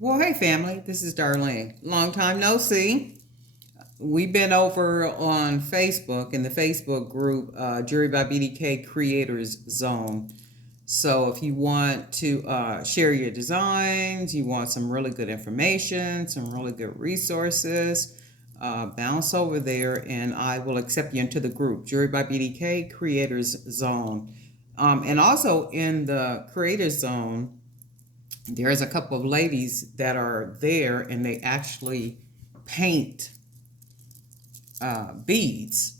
Well, hey family, this is Darlene. Long time no see. We've been over on Facebook in the Facebook group Jewelry by BDK Creators Zone. So if you want to share your designs, you want some really good information, some really good resources, bounce over there and I will accept you into the group Jewelry by BDK Creators Zone. And also in the Creators Zone, there's a couple of ladies that are there and they actually paint beads.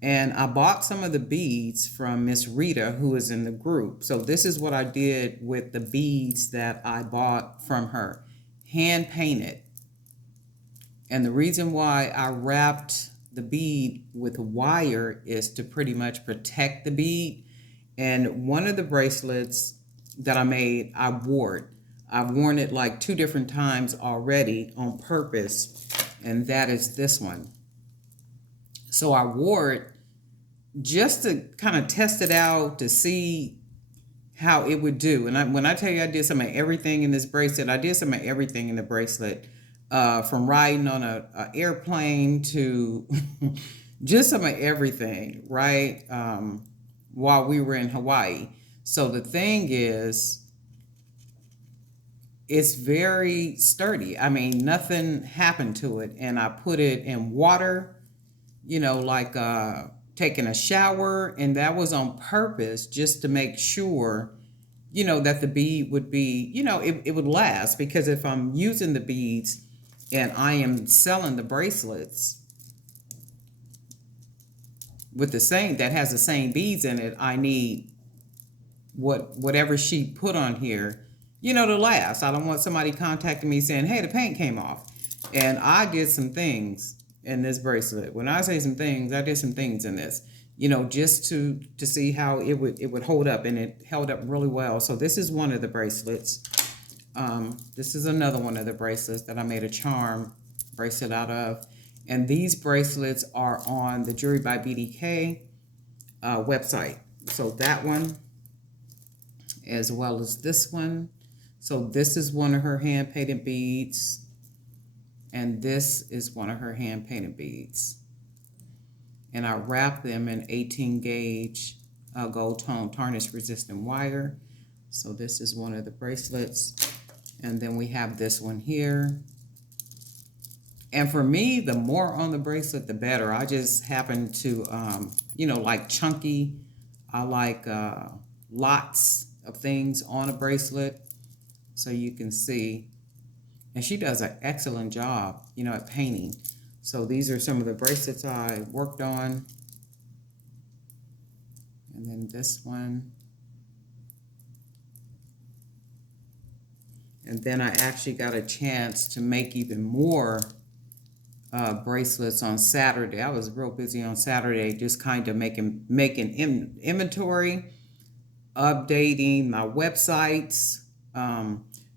And I bought some of the beads from Miss Rita, who is in the group. So this is what I did with the beads that I bought from her, hand painted. And the reason why I wrapped the bead with wire is to pretty much protect the bead. And one of the bracelets that I made, I wore it. I've worn it like 2 different times already on purpose, and that is this one. So I wore it just to kind of test it out to see how it would do. And when I tell you I did some of everything in this bracelet, I did some of everything in the bracelet, from riding on a airplane to just some of everything, right? While we were in Hawaii. So the thing is, it's very sturdy. I mean, nothing happened to it. And I put it in water, like taking a shower. And that was on purpose just to make sure, that the bead would be, it would last. Because if I'm using the beads and I am selling the bracelets with the same, that has the same beads in it, I need whatever she put on here, to last. I don't want somebody contacting me saying, hey, the paint came off. And I did some things in this bracelet. When I say some things, I did some things in this, just to see how it would hold up, and it held up really well. So this is one of the bracelets. This is another one of the bracelets that I made a charm bracelet out of. And these bracelets are on the Jewelry by BDK website. So that one, as well as this one. So this is one of her hand painted beads, and this is one of her hand painted beads. And I wrap them in 18 gauge gold tone tarnish resistant wire. So this is one of the bracelets. And then we have this one here. And for me, the more on the bracelet, the better. I just happen to, like chunky. I like lots of things on a bracelet, so you can see. And she does an excellent job, at painting. So these are some of the bracelets I worked on. And then this one. And then I actually got a chance to make even more bracelets on Saturday. I was real busy on Saturday, just kind of making inventory, updating my websites,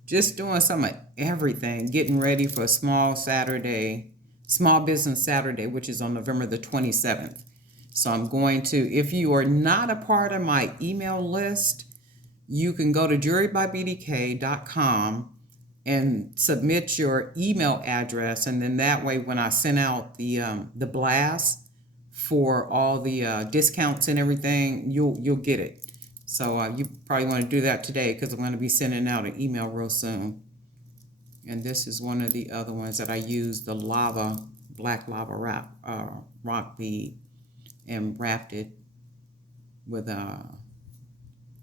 just doing some of everything, getting ready for a small business Saturday, which is on November the 27th. So I'm going to, if you are not a part of my email list, you can go to jewelrybybdk.com and submit your email address, and then that way when I send out the blast for all the discounts and everything, you'll get it. So you probably want to do that today, because I'm going to be sending out an email real soon. And this is one of the other ones that I used, the black lava rock bead, and wrapped it with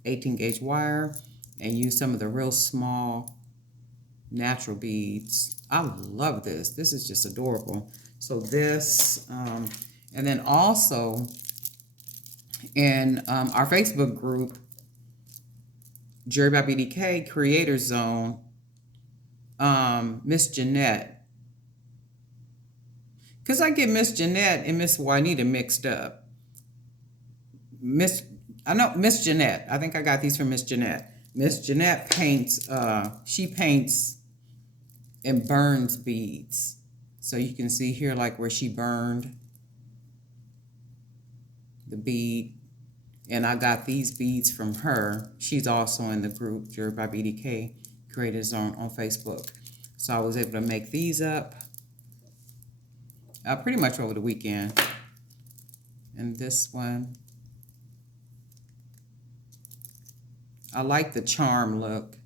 18 gauge wire, and used some of the real small natural beads. I love this. This is just adorable. So this, and then also in our Facebook group, Jewelry by BDK Creator Zone, Miss Jeanette, because I get Miss Jeanette and Miss Juanita mixed up. Miss Jeanette. I think I got these from Miss Jeanette. Miss Jeanette paints. She paints and burns beads. So you can see here, like where she burned the bead. And I got these beads from her. She's also in the group, Jewelry by BDK creators on Facebook. So I was able to make these up pretty much over the weekend. And this one, I like the charm look.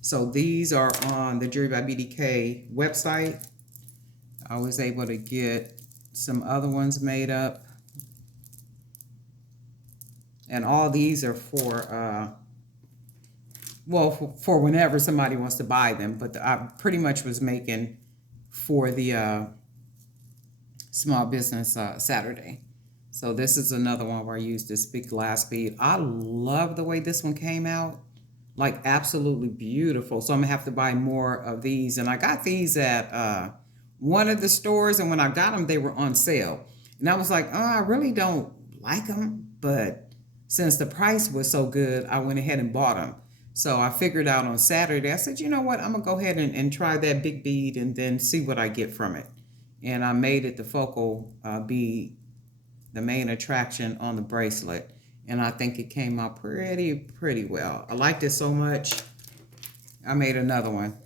So these are on the Jewelry by BDK website. I was able to get some other ones made up. And all these are for, for whenever somebody wants to buy them. But I pretty much was making for the Small Business Saturday. So this is another one where I used this big glass bead. I love the way this one came out. Like absolutely beautiful. So I'm gonna have to buy more of these. And I got these at one of the stores, and when I got them, they were on sale. And I was like, oh, I really don't like them, but since the price was so good, I went ahead and bought them. So I figured out on Saturday, I said, you know what, I'm gonna go ahead and try that big bead and then see what I get from it. And I made it the focal bead, the main attraction on the bracelet. And I think it came out pretty well. I liked it so much, I made another one.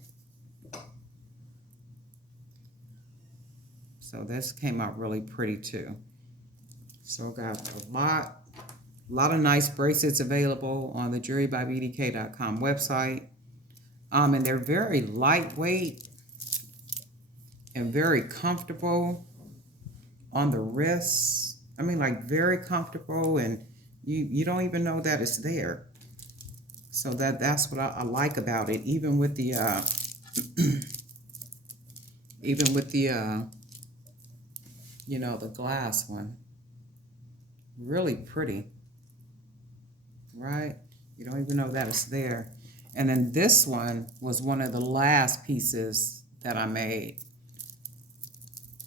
So this came out really pretty too. So I got a lot of nice bracelets available on the jewelrybybdk.com website. And they're very lightweight and very comfortable on the wrists. I mean, like very comfortable, and you don't even know that it's there. So that's what I like about it. Even with the you know, the glass one, really pretty, right? You don't even know that it's there. And then this one was one of the last pieces that I made.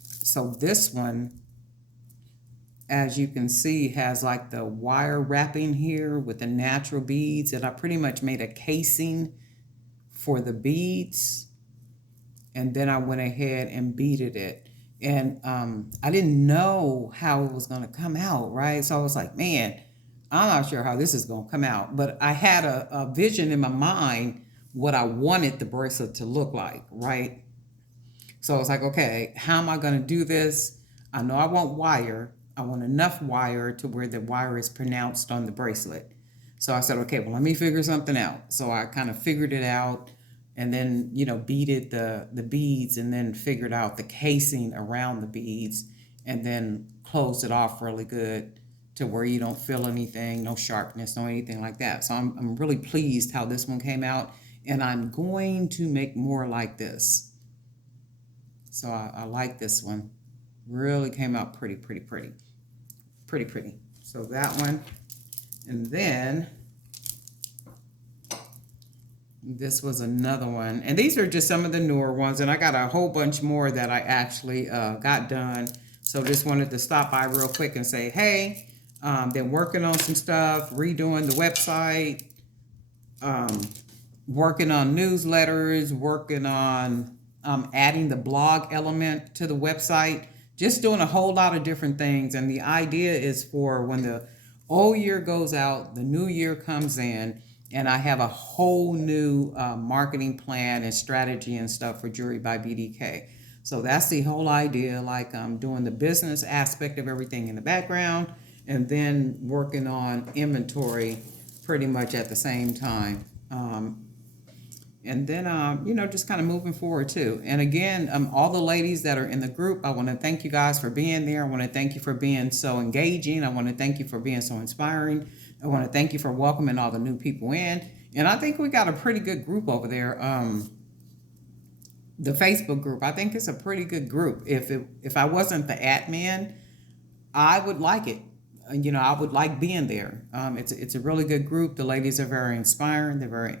So this one, as you can see, has like the wire wrapping here with the natural beads, and I pretty much made a casing for the beads, and then I went ahead and beaded it. And I didn't know how it was going to come out, right? So I was like, man, I'm not sure how this is going to come out. But I had a vision in my mind what I wanted the bracelet to look like, right? So I was like, okay, how am I going to do this? I know I want wire. I want enough wire to where the wire is pronounced on the bracelet. So I said, okay, well, let me figure something out. So I kind of figured it out, and then, you know, beaded the beads, and then figured out the casing around the beads, and then closed it off really good to where you don't feel anything, no sharpness, no anything like that. So I'm really pleased how this one came out, and I'm going to make more like this. So I like this one. Really came out pretty. So that one, and then this was another one, and these are just some of the newer ones, and I got a whole bunch more that I actually got done. So just wanted to stop by real quick and say, hey, been working on some stuff, redoing the website, working on newsletters, working on adding the blog element to the website, just doing a whole lot of different things. And the idea is for when the old year goes out, the new year comes in, and I have a whole new marketing plan and strategy and stuff for Jewelry by BDK. So that's the whole idea, like I'm doing the business aspect of everything in the background, and then working on inventory pretty much at the same time. And then, you know, just kind of moving forward too. And again, all the ladies that are in the group, I want to thank you guys for being there. I want to thank you for being so engaging. I want to thank you for being so inspiring. I want to thank you for welcoming all the new people in. And I think we got a pretty good group over there. The Facebook group, I think it's a pretty good group. If I wasn't the admin, I would like it. You know, I would like being there. It's a really good group. The ladies are very inspiring. They're very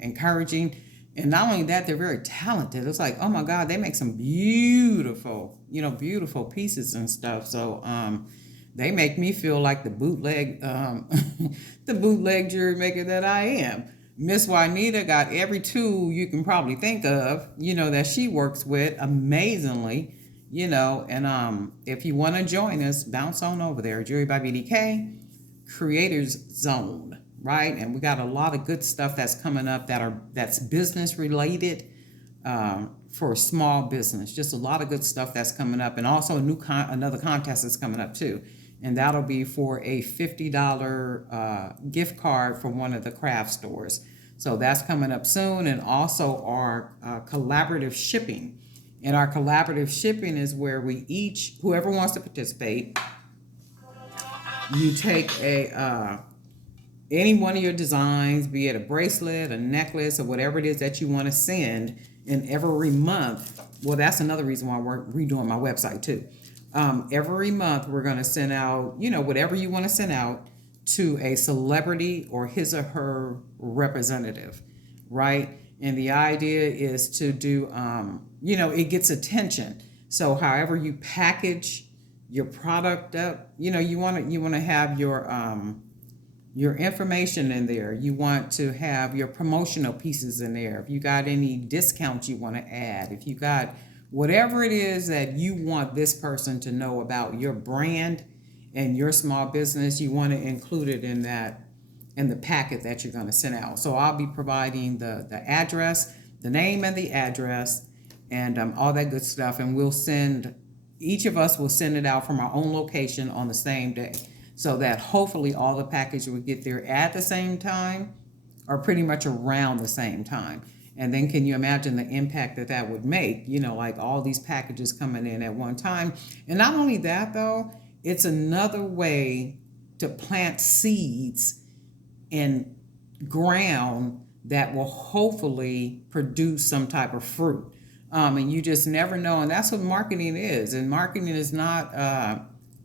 encouraging. And not only that, they're very talented. It's like, oh my God, they make some beautiful, you know, beautiful pieces and stuff. So they make me feel like the bootleg jewelry maker that I am. Miss Juanita got every tool you can probably think of, you know, that she works with amazingly. You know, and if you want to join us, bounce on over there. Jewelry by BDK, Creators Zone. right? And we got a lot of good stuff that's coming up that's business related, for small business. Just a lot of good stuff that's coming up, and also another contest is coming up too, and that'll be for a $50 gift card from one of the craft stores. So that's coming up soon, and also our collaborative shipping. And our collaborative shipping is where whoever wants to participate, you take any one of your designs, be it a bracelet, a necklace, or whatever it is that you want to send. And every month, well, that's another reason why we're redoing my website too. Every month we're going to send out, whatever you want to send out to a celebrity or his or her representative, right? And the idea is to do, it gets attention. So however you package your product up, you want to have your information in there. You want to have your promotional pieces in there. If you got any discounts you want to add, if you got whatever it is that you want this person to know about your brand and your small business, you want to include it in the packet that you're going to send out. So I'll be providing the address, the name and the address, and all that good stuff. And each of us will send it out from our own location on the same day, so that hopefully all the packages will get there at the same time or pretty much around the same time. And then can you imagine the impact that would make, like all these packages coming in at one time. And not only that, though, it's another way to plant seeds in ground that will hopefully produce some type of fruit. And you just never know. And that's what marketing is. And marketing is not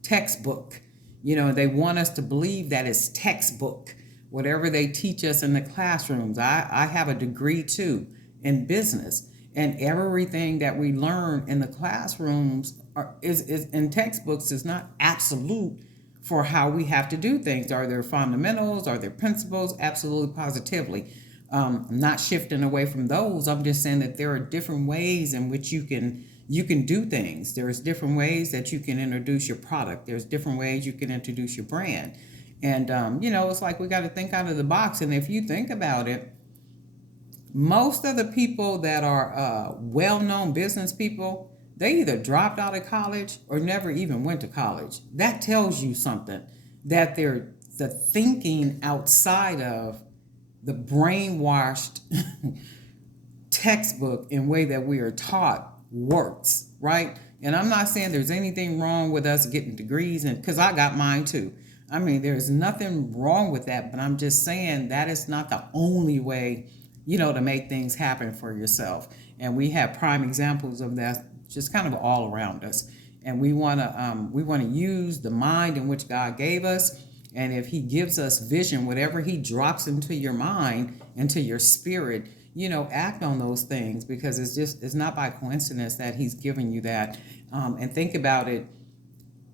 textbook. They want us to believe that it's textbook, whatever they teach us in the classrooms. I have a degree too in business, and everything that we learn in the classrooms is in textbooks is not absolute for how we have to do things. Are there fundamentals? Are there principles? Absolutely, positively. I'm not shifting away from those. I'm just saying that there are different ways in which you can do things. There's different ways that you can introduce your product. There's different ways you can introduce your brand. And, it's like we got to think out of the box. And if you think about it, most of the people that are well-known business people, they either dropped out of college or never even went to college. That tells you something, that they're thinking outside of the brainwashed textbook and way that we are taught works, right? And I'm not saying there's anything wrong with us getting degrees, and because I got mine too. I mean, there's nothing wrong with that, but I'm just saying that is not the only way, to make things happen for yourself. And we have prime examples of that just kind of all around us. And we want to use the mind in which God gave us. And if he gives us vision, whatever he drops into your mind, into your spirit, act on those things, because it's not by coincidence that he's giving you that. And think about it.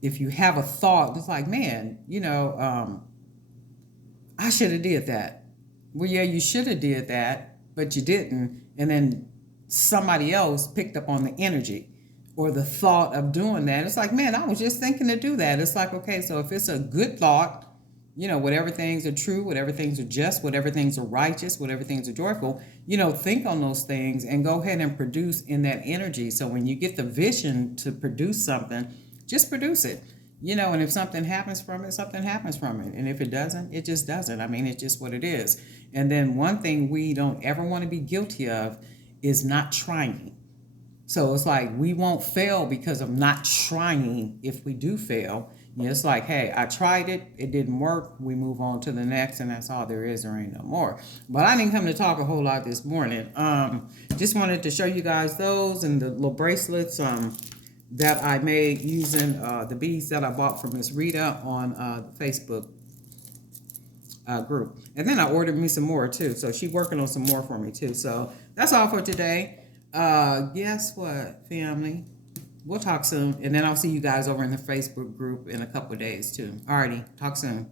If you have a thought, it's like, man, I should have did that. Well, yeah, you should have did that, but you didn't. And then somebody else picked up on the energy or the thought of doing that. It's like, man, I was just thinking to do that. It's like, okay, so if it's a good thought, whatever things are true, whatever things are just, whatever things are righteous, whatever things are joyful, think on those things and go ahead and produce in that energy. So when you get the vision to produce something, just produce it. And if something happens from it, something happens from it. And if it doesn't, it just doesn't. I mean, it's just what it is. And then one thing we don't ever want to be guilty of is not trying. So it's like we won't fail because of not trying. If we do fail, it's like, hey, I tried it. It didn't work. We move on to the next, and that's all there is. There ain't no more. But I didn't come to talk a whole lot this morning. Just wanted to show you guys those and the little bracelets that I made using the beads that I bought from Miss Rita on the Facebook group. And then I ordered me some more too. So she's working on some more for me too. So that's all for today. Guess what, family? We'll talk soon. And then I'll see you guys over in the Facebook group in a couple of days too. Alrighty, talk soon.